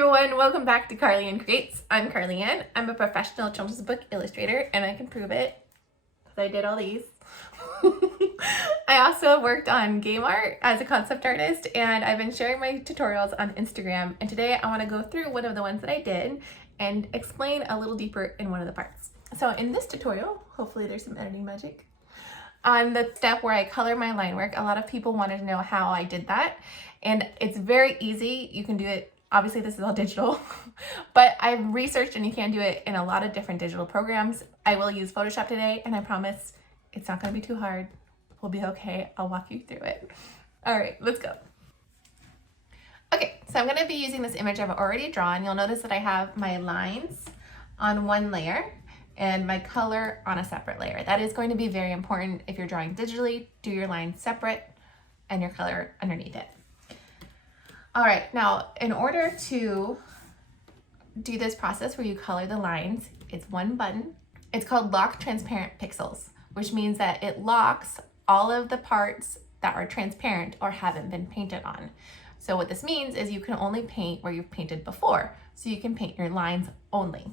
everyone, welcome back to Carlianne Creates. I'm Carlianne. I'm a professional children's book illustrator and I can prove it because I did all these. I also worked on game art as a concept artist and I've been sharing my tutorials on Instagram, and today I want to go through one of the ones that I did and explain a little deeper in one of the parts. So in this tutorial, hopefully there's some editing magic. On the step where I color my line work, a lot of people wanted to know how I did that, and it's very easy. You can do it. Obviously this is all digital, but I've researched and you can do it in a lot of different digital programs. I will use Photoshop today and I promise it's not going to be too hard. We'll be okay. I'll walk you through it. All right, let's go. Okay, so I'm going to be using this image I've already drawn. You'll notice that I have my lines on one layer and my color on a separate layer. That is going to be very important. If you're drawing digitally, do your lines separate and your color underneath it. All right, now in order to do this process where you color the lines, it's one button. It's called Lock Transparent Pixels, which means that it locks all of the parts that are transparent or haven't been painted on. So what this means is you can only paint where you've painted before. So you can paint your lines only.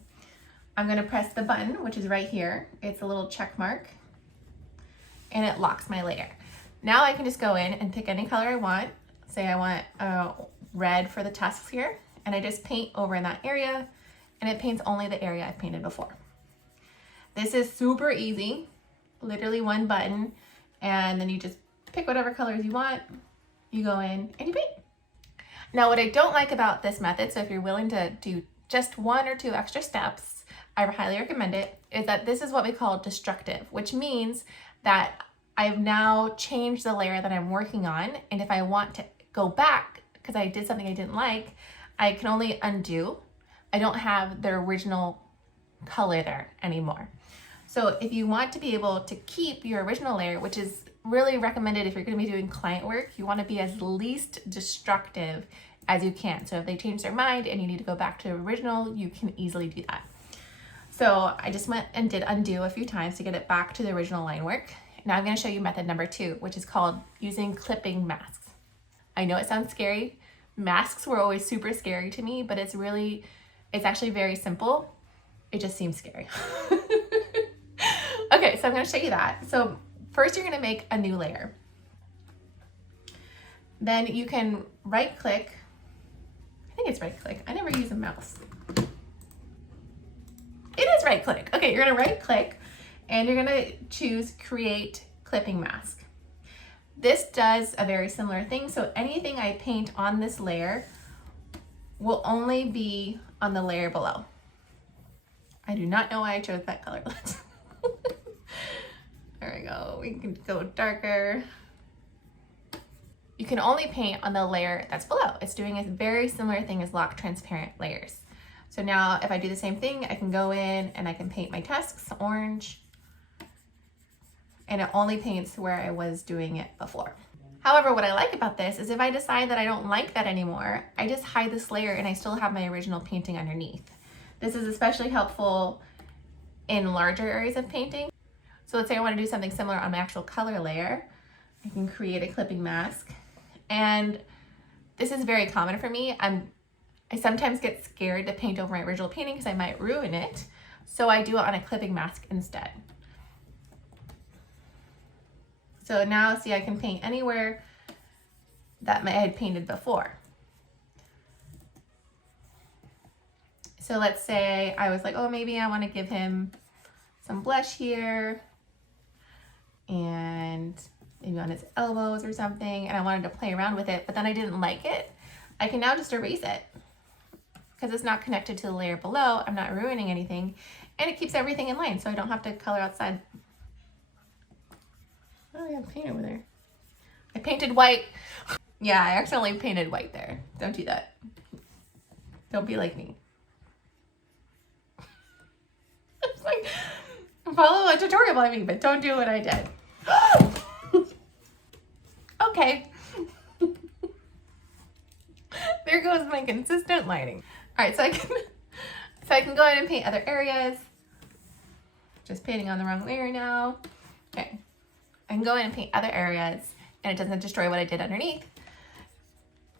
I'm gonna press the button, which is right here. It's a little check mark and it locks my layer. Now I can just go in and pick any color I want. Say I want red for the tusks here, and I just paint over in that area, and it paints only the area I've painted before. This is super easy, literally one button, and then you just pick whatever colors you want, you go in and you paint. Now what I don't like about this method, so if you're willing to do just one or two extra steps, I highly recommend it, is that this is what we call destructive, which means that I've now changed the layer that I'm working on, and if I want to go back because I did something I didn't like, I can only undo. I don't have the original color there anymore. So if you want to be able to keep your original layer, which is really recommended if you're going to be doing client work, you want to be as least destructive as you can. So if they change their mind and you need to go back to the original, you can easily do that. So I just went and did undo a few times to get it back to the original line work. Now I'm going to show you method number 2, which is called using clipping masks. I know it sounds scary. Masks were always super scary to me, but it's actually very simple. It just seems scary. Okay, so I'm going to show you that. So first you're going to make a new layer. Then you can right click. I think it's right click. I never use a mouse. It is right click. Okay, you're going to right click and you're going to choose create clipping mask. This does a very similar thing. So anything I paint on this layer will only be on the layer below. I do not know why I chose that color. There we go. We can go darker. You can only paint on the layer that's below. It's doing a very similar thing as lock transparent layers. So now if I do the same thing, I can go in and I can paint my tusks orange, and it only paints where I was doing it before. However, what I like about this is if I decide that I don't like that anymore, I just hide this layer and I still have my original painting underneath. This is especially helpful in larger areas of painting. So let's say I want to do something similar on my actual color layer. I can create a clipping mask, and this is very common for me. I sometimes get scared to paint over my original painting because I might ruin it. So I do it on a clipping mask instead. So now see, I can paint anywhere that I had painted before. So let's say I was like, oh, maybe I want to give him some blush here and maybe on his elbows or something, and I wanted to play around with it, but then I didn't like it. I can now just erase it because it's not connected to the layer below. I'm not ruining anything, and it keeps everything in line so I don't have to color outside. Oh, I have paint over there. I painted white. Yeah, I accidentally painted white there. Don't do that. Don't be like me. It's like, follow a tutorial by me, but don't do what I did. Okay. There goes my consistent lighting. All right, so I can go in and paint other areas. Just painting on the wrong layer now. Okay. I can go in and paint other areas and it doesn't destroy what I did underneath.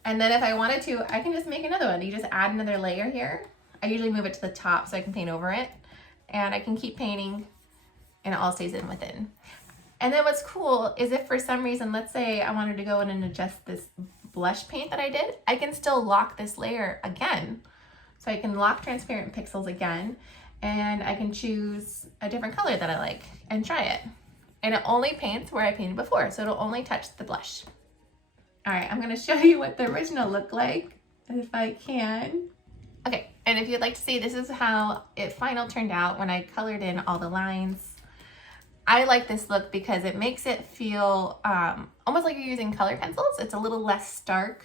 And then if I wanted to, I can just make another one. You just add another layer here. I usually move it to the top so I can paint over it. And I can keep painting and it all stays in within. And then what's cool is if for some reason, let's say I wanted to go in and adjust this blush paint that I did, I can still lock this layer again. So I can lock transparent pixels again, and I can choose a different color that I like and try it. And it only paints where I painted before, so it'll only touch the blush. All right, I'm gonna show you what the original looked like, if I can. Okay, and if you'd like to see, this is how it final turned out when I colored in all the lines. I like this look because it makes it feel almost like you're using color pencils. It's a little less stark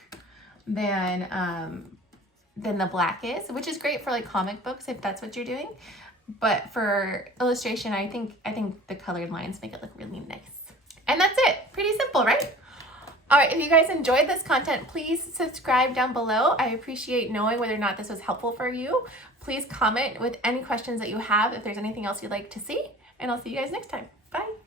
than the black is, which is great for like comic books if that's what you're doing. But for illustration, I think the colored lines make it look really nice. And that's it. Pretty simple, right? All right, if you guys enjoyed this content, please subscribe down below. I appreciate knowing whether or not this was helpful for you. Please comment with any questions that you have if there's anything else you'd like to see. And I'll see you guys next time. Bye.